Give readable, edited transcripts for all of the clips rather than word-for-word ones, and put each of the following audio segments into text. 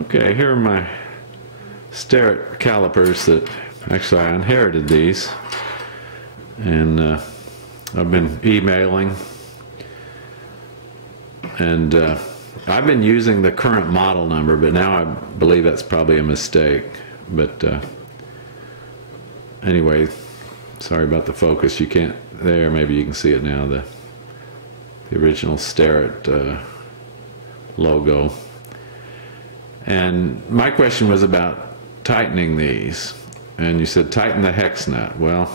Okay, here are my Starrett calipers that actually I inherited these, and I've been emailing, and I've been using the current model number, but now I believe that's probably a mistake. But anyway, sorry about the focus. You can't there. Maybe you can see it now. The original Starrett logo. And my question was about tightening these, and you said tighten the hex nut. Well,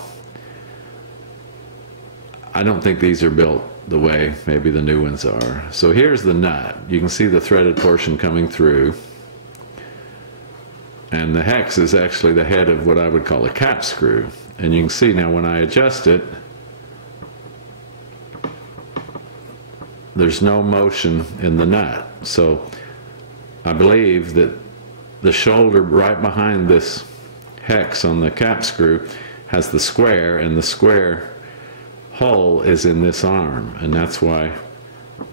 I don't think these are built the way maybe the new ones are. So here's the nut. You can see the threaded portion coming through, and the hex is actually the head of what I would call a cap screw. And you can see now when I adjust it, there's no motion in the nut. So I believe that the shoulder right behind this hex on the cap screw has the square, and the square hole is in this arm, and that's why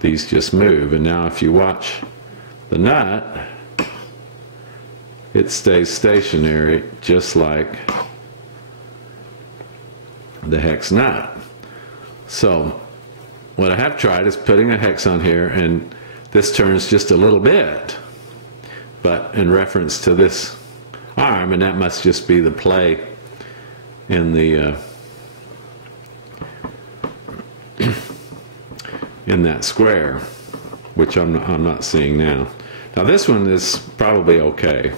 these just move. And now if you watch the nut, it stays stationary just like the hex nut. So what I have tried is putting a hex on here, and this turns just a little bit, but in reference to this arm, and that must just be the play in the in that square, which I'm not seeing now. Now this one is probably okay,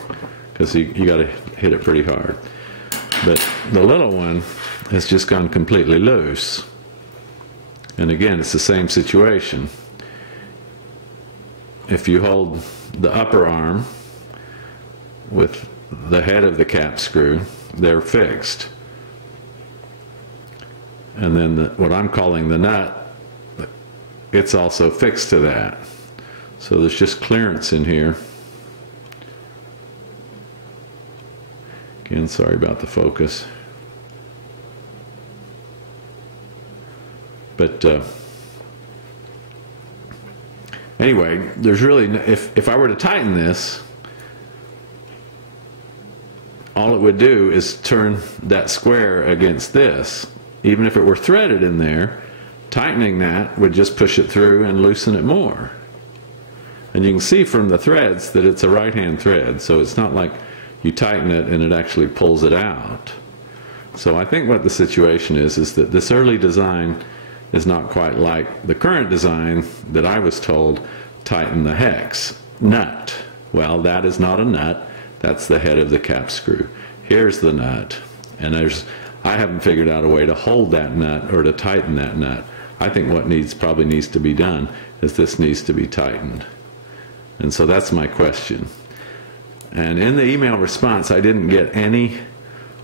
because you got to hit it pretty hard, but the little one has just gone completely loose. And again, it's the same situation. If you hold the upper arm with the head of the cap screw, they're fixed. And then what I'm calling the nut, it's also fixed to that. So there's just clearance in here. Again, sorry about the focus. But anyway, there's really, if I were to tighten this, all it would do is turn that square against this. Even if it were threaded in there, tightening that would just push it through and loosen it more. And you can see from the threads that it's a right-hand thread, so it's not like you tighten it and it actually pulls it out. So I think what the situation is that this early design is not quite like the current design that I was told tighten the hex nut. Well, that is not a nut. That's the head of the cap screw. Here's the nut, and I haven't figured out a way to hold that nut or to tighten that nut. I think what probably needs to be done is this needs to be tightened. And so that's my question. And in the email response, I didn't get any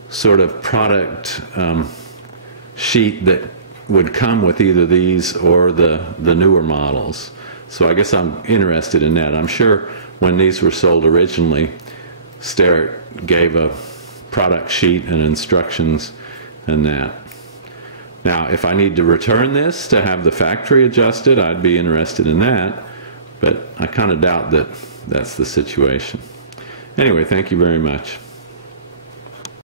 sort of product sheet that would come with either these or the newer models. So I guess I'm interested in that. I'm sure when these were sold originally, Starrett gave a product sheet and instructions and that. Now, if I need to return this to have the factory adjusted, I'd be interested in that, but I kind of doubt that that's the situation. Anyway, thank you very much.